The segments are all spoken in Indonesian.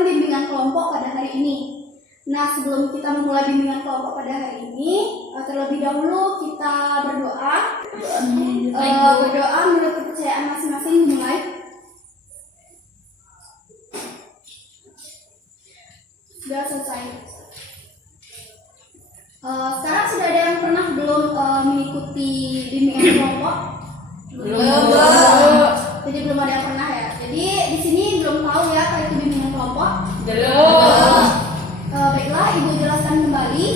melakukan bimbingan kelompok pada hari ini. Nah, sebelum kita memulai bimbingan kelompok pada hari ini, terlebih dahulu kita berdoa. Berdoa menurut kepercayaan masing-masing dimulai. Sudah selesai. Sekarang sudah ada yang pernah belum mengikuti bimbingan kelompok? Belum. Jadi belum ada yang pernah ya. Jadi di sini belum tahu ya apa itu bimbingan kelompok? Belum. Baiklah, Ibu jelaskan kembali.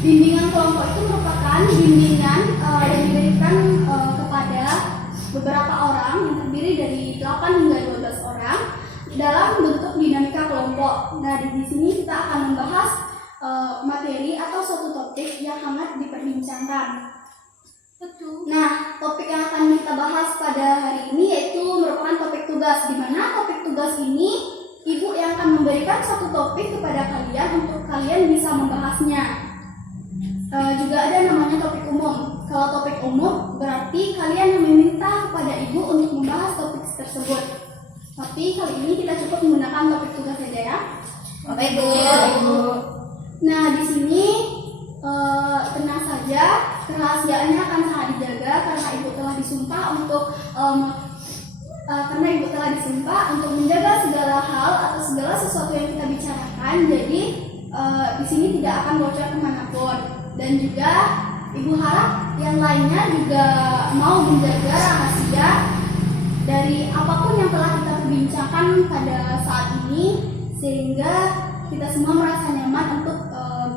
Bimbingan kelompok itu merupakan bimbingan yang diberikan kepada beberapa orang yang terdiri dari 8 hingga 12 orang dalam bentuk dinamika kelompok. Nah, di sini kita akan membahas materi atau suatu topik yang hangat diperbincangkan. Betul. Nah, topik yang akan kita bahas pada hari ini yaitu merupakan topik tugas, di mana topik tugas ini Ibu yang akan memberikan suatu topik kepada kalian untuk kalian bisa membahasnya. Juga ada namanya topik umum. Kalau topik umum berarti kalian yang meminta kepada Ibu untuk membahas topik tersebut. Tapi kali ini kita cukup menggunakan topik tugas saja ya. Baik, Bu. Nah, di sini tenang saja, kerahasiaannya akan sangat dijaga karena Ibu telah disumpah untuk menjaga segala hal atau segala sesuatu yang kita bicarakan. Jadi di sini tidak akan bocor kemanapun. Dan juga Ibu harap yang lainnya juga mau menjaga rahasia dari apapun yang telah kita perbincangkan pada saat ini, sehingga kita semua merasa nyaman untuk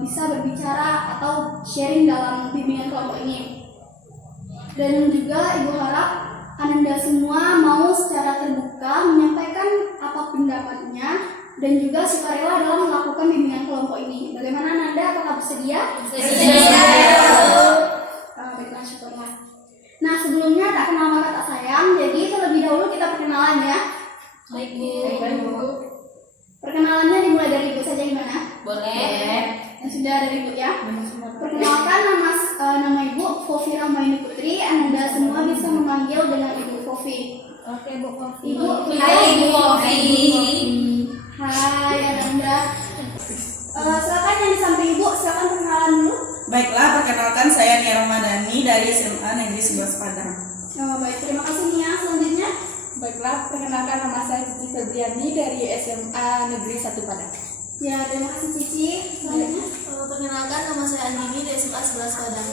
bisa berbicara atau sharing dalam bimbingan kelompok ini. Dan juga Ibu harap Anda semua mau secara terbuka menyampaikan apa pendapatnya dan juga sukarela dalam melakukan bimbingan kelompok ini. Bagaimana Nanda? Apakah bersedia? Bersedia. Baiklah, syukurlah. Nah, sebelumnya tak kenal maka tak sayang. Jadi terlebih dahulu kita perkenalan ya. Baik, Bu. Perkenalannya dimulai dari Ibu saja, gimana? Boleh. Sudah dari Ibu ya. Perkenalkan, nama Ibu Fofi Rahmaini Putri. Anda semua bisa memanggil dengan Ibu Fofi. Oke, Bu Fofi. Hai, Ibu Fofi. Hai, Anda. Silakan yang di samping Ibu, silakan perkenalan dulu. Baiklah, perkenalkan saya Nia Ramadhani dari SMA Negeri 11 Padang. Baik, terima kasih Nia. Selanjutnya. Baiklah, perkenalkan nama saya Cici Febriani dari SMA Negeri 1 Padang. Ya, terima kasih Cici. Selanjutnya. Perkenalkan, nama saya Andini dari SMA 11 Padang.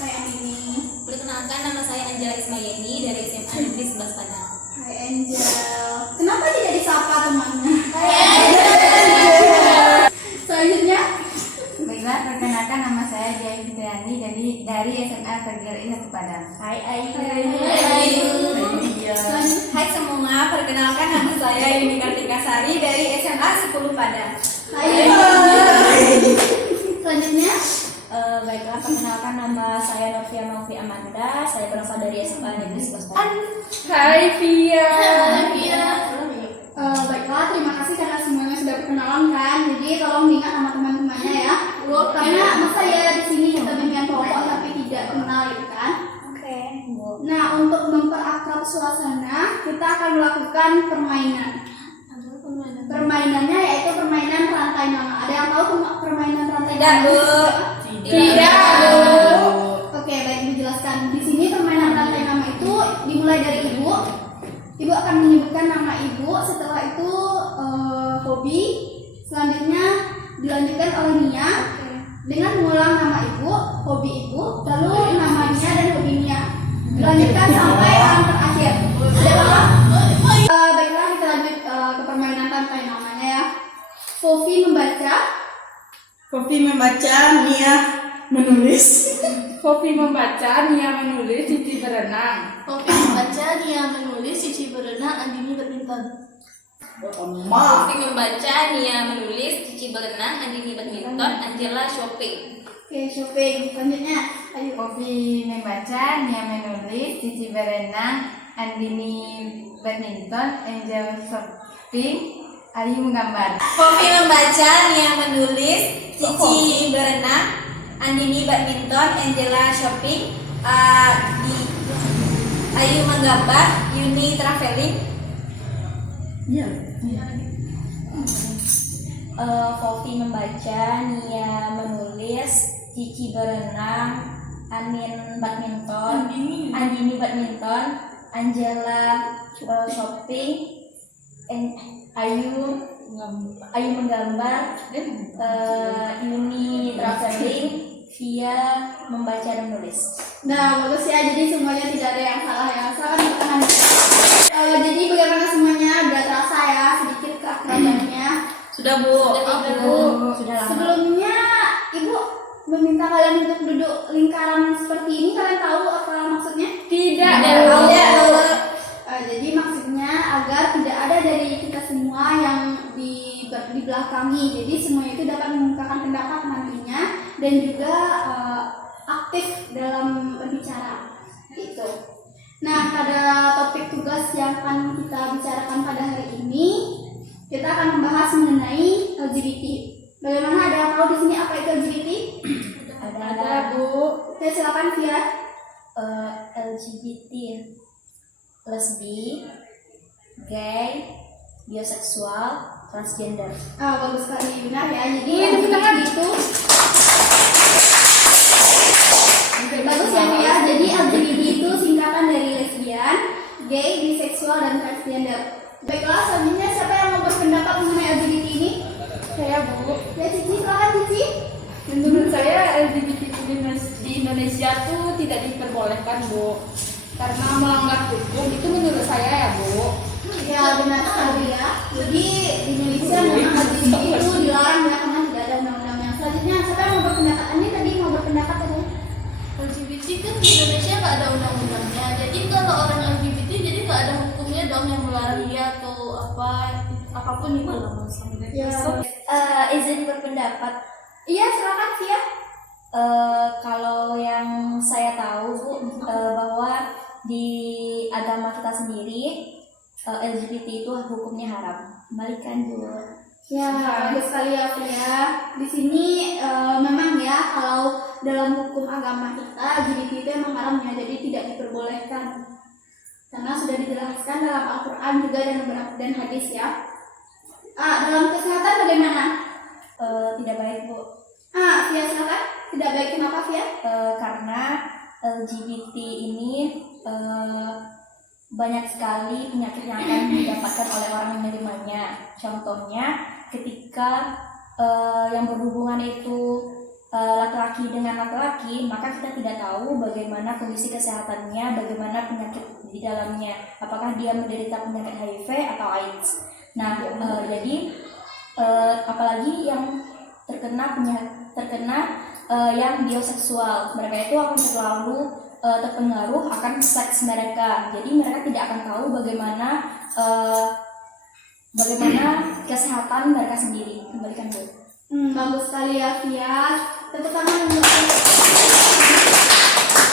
Hai Andini. Perkenalkan, nama saya Angela Ismayeni dari SMA Negeri 11 Padang. Hai Angel. Kenapa tidak disapa temannya? Hai Angel. Selanjutnya. Baiklah, perkenalkan nama saya Jaya Fitriani dari SMA PGRI 1 Padang. Hai Ayu. Hai semua, perkenalkan nama saya Yuni Kartika Sari dari SMA 10 Padang. Hai. Selanjutnya. Baiklah, perkenalkan nama saya Novia Novi Amanda. Saya berasal dari SMA Negeri 11 Padang. Hai Via. Baiklah, terima kasih karena semuanya sudah perkenalan kan. Jadi tolong diingat sama teman-temannya ya. Karena masa ya di sini kita bimbingan kelompok tapi tidak kenal gitu kan. Oke. Nah, untuk mempeраkrab suasana, kita akan melakukan permainan. Permainannya yaitu permainan rantai nama. Ada yang tahu permainan rantai nama? Tidak, Bu. Tidak, Bu. Oke, baik, Ibu jelaskan. Di sini permainan rantai nama itu dimulai dari Ibu. Ibu akan menyebutkan nama Ibu. Setelah itu hobi. Selanjutnya dilanjutkan oleh Nia dengan mengulang nama Ibu, hobi Ibu, lalu nama Nia dan hobi Nia. Dilanjutkan sampai orang terakhir. Baiklah, kita lanjut ke permainan rantai namanya ya. Fofi membaca. Fofi membaca, Nia menulis. Fofi membaca, Nia menulis, Cici berenang. Fofi membaca, Nia menulis, Cici berenang, Andini badminton. Fofi membaca, Nia menulis, Cici berenang, Andini badminton, Angela shopping. Oke, shopping. Selanjutnya, ayo. Fofi membaca, Nia menulis, Cici berenang, Andini badminton, Angel shopping, Ayu menggambar. Fofi membaca, Nia menulis, Cici berenang, Andini badminton, Angela shopping, Ayu menggambar, Yuni traveling. Iya. Fofi membaca, Nia menulis, Cici berenang, Andini badminton, Angela shopping, Ayu menggambar, Yuni traveling, Via membaca dan menulis. Nah, bagus ya. Jadi semuanya tidak ada yang salah ya. Silakan tangan. Jadi bagaimana semuanya? Udah terasa ya sedikit keakrabannya. Sudah Bu. Sudah lama. Sebelumnya Ibu meminta kalian untuk duduk lingkaran seperti ini. Kalian tahu apa maksudnya? Tidak. Jadi maksudnya agar tidak ada dari kita semua yang di belakangi. Jadi semuanya itu dapat mengungkapkan pendapat nantinya dan juga aktif dalam berbicara gitu. Nah, pada topik tugas yang akan kita bicarakan pada hari ini, kita akan membahas mengenai LGBT. Bagaimana, ada yang tahu di sini apa itu LGBT? Ada Bu. Oke, silakan Via. LGBT, lesbi, gay, bioseksual, transgender. Bagus sekali, benar ya. Jadi LGBT itu bagus ya Via. Jadi LGBT itu singkatan dari lesbian, gay, biseksual, dan transgender. Baiklah, selanjutnya siapa yang mau berpendapat mengenai LGBT ini? Saya Bu. Ya Cici, silakan Cici. Menurut saya LGBT di Indonesia tuh tidak diperbolehkan Bu. Karena melanggar hukum itu menurut saya ya Bu. Ya benar sekali ya. Jadi di Indonesia memang LGBT itu dilarang ya karena tidak ada undang-undangnya. Selanjutnya siapa yang mau berpendapat? Ini tadi mau berpendapat tadi. LGBT kan di Indonesia nggak ada undang-undangnya. Jadi kalau orang LGBT jadi nggak ada hukumnya dong yang melarang dia atau apapun itu lah maksudnya. Ya. Izin berpendapat. Iya, silakan Via. Kalau yang saya tahu Bu, bahwa di agama kita sendiri LGBT itu hukumnya haram. Kembalikan Bu. Ya, bagus sekali ya Via. Di sini memang ya kalau dalam hukum agama kita LGBT itu memang haram ya, jadi tidak diperbolehkan. Karena sudah dijelaskan dalam Al-Quran juga dan hadis ya. Dalam kesehatan bagaimana? Tidak baik Bu. Via silakan. Tidak baik kenapa Via? Karena LGBT ini banyak sekali penyakit yang akan didapatkan oleh orang yang menerimanya. Contohnya ketika yang berhubungan itu laki-laki dengan laki-laki, maka kita tidak tahu bagaimana kondisi kesehatannya, bagaimana penyakit di dalamnya, apakah dia menderita penyakit HIV atau AIDS. Nah, jadi apalagi yang terkena yang bioseksual, mereka itu akan selalu terpengaruh akan seks mereka. Jadi mereka tidak akan tahu bagaimana kesehatan mereka sendiri. Kembalikan Bu. Bagus sekali ya Via. Tepuk tangan untuk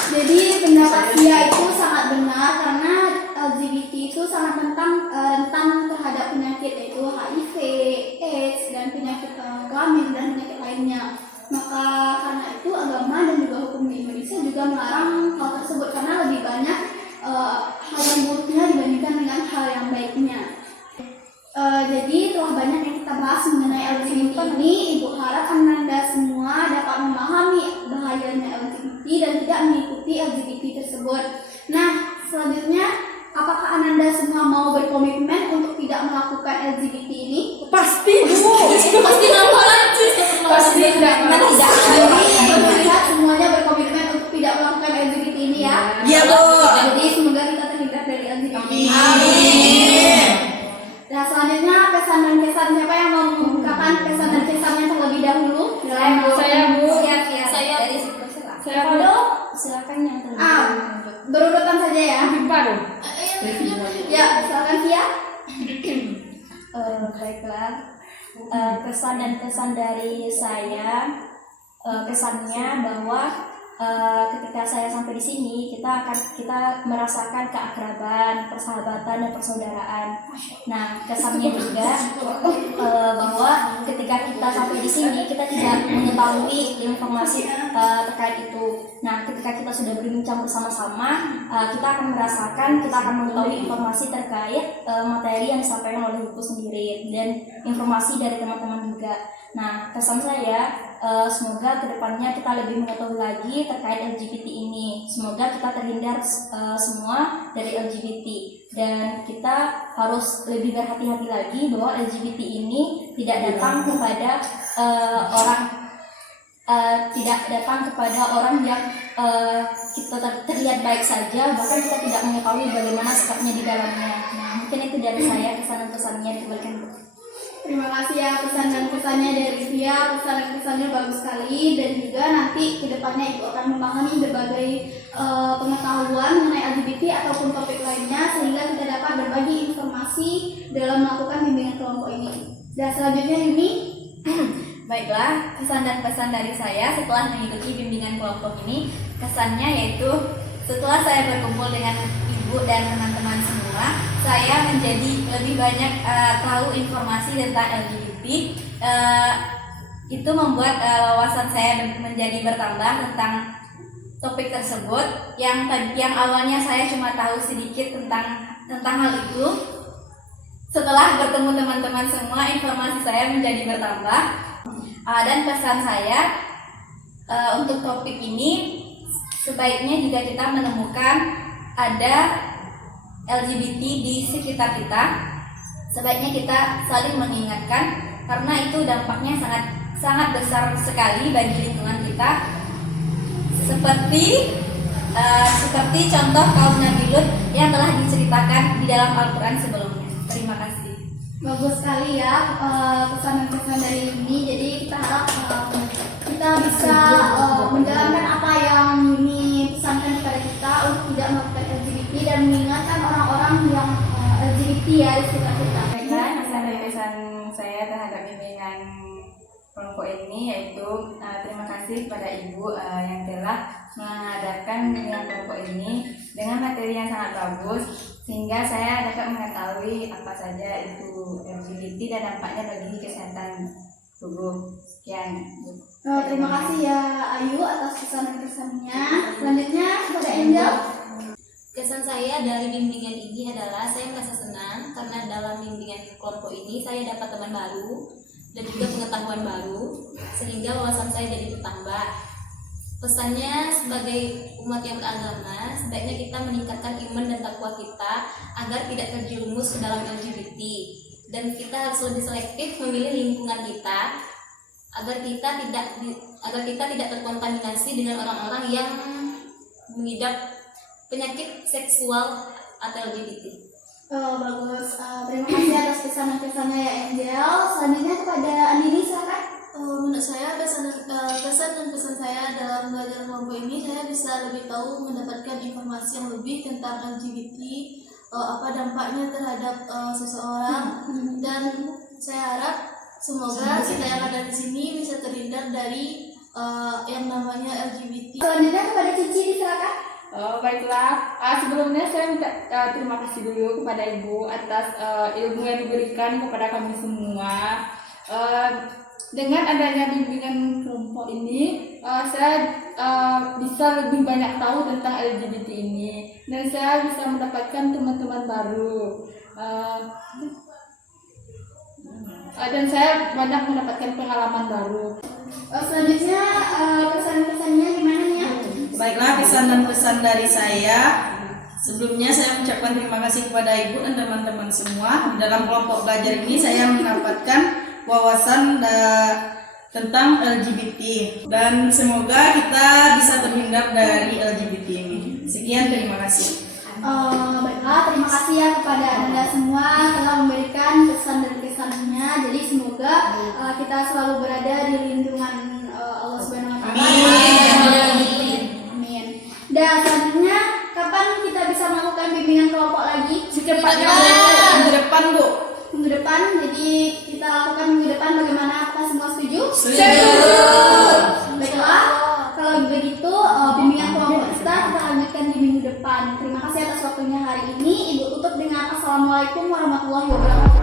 Jadi pendapat Via itu sangat benar karena LGBT itu sangat rentan terhadap penyakit yaitu HIV, AIDS, dan penyakit kelamin dan penyakit lainnya. Maka karena itu agama dan juga hukum di Indonesia juga melarang hal tersebut karena lebih banyak hal yang buruknya dibandingkan dengan hal yang baiknya. Jadi telah banyak yang kita bahas mengenai LGBT ini. Ibu harap Anda semua dapat memahami bahayanya LGBT dan tidak mengikuti LGBT tersebut. Nah, selanjutnya apakah Anda semua mau berkomitmen untuk tidak melakukan LGBT ini? Pasti Bu. Pasti ngapa lagi? Pasti tidak. Jadi melihat semuanya berkomitmen untuk tidak melakukan LGBT ini ya. Iya Bu. Jadi semoga kita terhindar dari LGBT. Amin. Nah, selanjutnya pesan dan kesan, siapa yang mau mengungkapkan pesan dan kesannya terlebih dahulu? Saya Bu. Saya Dari situ silakan. Saya Bu. Valdo, Silakan yang terlebih. berurutan saja ya. Jumpa dong. Ya, silakan Via. Baiklah. Kesan dan kesan dari saya, kesannya bahwa ketika saya sampai di sini kita merasakan keakraban, persahabatan dan persaudaraan. Nah, kesannya juga bahwa ketika kita sampai di sini kita tidak mengetahui informasi terkait itu. Nah, ketika kita sudah berbincang bersama-sama, kita akan mengetahui informasi terkait materi yang disampaikan oleh ibu sendiri dan informasi dari teman-teman juga. Nah, kesan saya semoga kedepannya kita lebih mengetahui lagi terkait LGBT ini. Semoga kita terhindar semua dari LGBT dan kita harus lebih berhati-hati lagi bahwa LGBT ini tidak datang kepada orang yang kita terlihat baik saja, bahkan kita tidak mengetahui bagaimana sikapnya di dalamnya. Nah, mungkin itu dari saya kesan dan pesannya dikembalikan. Terima kasih ya pesan dan kesannya dari Via. Pesan dan kesannya bagus sekali, dan juga nanti kedepannya Ibu akan memahami berbagai pengetahuan mengenai LGBT ataupun topik lainnya, sehingga kita dapat berbagi informasi dalam melakukan bimbingan kelompok ini. Dan selanjutnya Yuni. Baiklah, kesan dan pesan dari saya setelah mengikuti bimbingan kelompok ini, kesannya yaitu setelah saya berkumpul dengan ibu dan teman-teman semua, saya menjadi lebih banyak tahu informasi tentang LGBT. Itu membuat wawasan saya menjadi bertambah tentang topik tersebut. Yang awalnya saya cuma tahu sedikit tentang hal itu. Setelah bertemu teman-teman semua, informasi saya menjadi bertambah. Dan pesan saya untuk topik ini, sebaiknya jika kita menemukan ada LGBT di sekitar kita, sebaiknya kita saling mengingatkan, karena itu dampaknya sangat besar sekali bagi lingkungan kita, seperti contoh kaum Nabi Lut yang telah diceritakan di dalam Al-Quran sebelumnya. Terima kasih. Bagus sekali ya pesan dan kesan dari ini. Jadi kita harap kita bisa menjalankan apa yang Yuni pesankan kepada kita untuk tidak melakukan LGBT dan mengingatkan orang-orang yang LGBT ya di sekitar kita. Baiklah, pesan dan kesan saya terhadap bimbingan kelompok ini yaitu terima kasih kepada Ibu yang telah mengadakan bimbingan kelompok ini dengan materi yang sangat bagus, sehingga saya dapat mengetahui apa saja itu LGBT dan dampaknya bagi kesehatan tubuh. Sekian. Terima kasih ya Ayu atas pesan dan kesannya. Selanjutnya kepada Angel. Kesan saya dari bimbingan ini adalah saya merasa senang karena dalam bimbingan kelompok ini saya dapat teman baru dan juga pengetahuan baru, sehingga wawasan saya jadi bertambah. Pesannya, sebagai umat yang beragama, sebaiknya kita meningkatkan iman dan takwa kita agar tidak terjerumus ke dalam LGBT, dan kita harus lebih selektif memilih lingkungan kita agar kita tidak terkontaminasi dengan orang-orang yang mengidap penyakit seksual atau LGBT. Bagus. Terima kasih atas pesan dan kesannya ya Angel. Selanjutnya kepada Andini, silakan. Menurut saya kesan dan pesan saya dalam belajar kelompok ini, saya bisa lebih tahu mendapatkan informasi yang lebih tentang LGBT, apa dampaknya terhadap seseorang, dan saya harap semoga kita yang ada di sini bisa terhindar dari yang namanya LGBT. Selanjutnya kepada Cici, silakan. Baiklah, sebelumnya saya minta terima kasih dulu kepada Ibu atas ilmu yang diberikan kepada kami semua. Dengan adanya bimbingan kelompok ini, saya bisa lebih banyak tahu tentang LGBT ini, dan saya bisa mendapatkan teman-teman baru. Dan saya banyak mendapatkan pengalaman baru. Selanjutnya pesan-pesannya gimana nih ya? Baiklah, pesan dan pesan dari saya. Sebelumnya saya mengucapkan terima kasih kepada Ibu dan teman-teman semua. Dalam kelompok belajar ini saya mendapatkan wawasan tentang LGBT, dan semoga kita bisa terhindar dari LGBT ini. Sekian, terima kasih. Baiklah, terima kasih ya kepada Anda semua telah memberikan pesan dan kesannya. Jadi semoga kita selalu berada di lindungan Allah Subhanahu wa taala. Amin. Amin. Dan selanjutnya, kapan kita bisa melakukan bimbingan kelompok lagi? Secepatnya minggu depan, Bu. Minggu depan, jadi kita lakukan minggu depan. Bagaimana? Apakah semua setuju? Setuju. Baiklah, kalau begitu depan. Terima kasih atas waktunya hari ini. Ibu tutup dengan Assalamualaikum warahmatullahi wabarakatuh.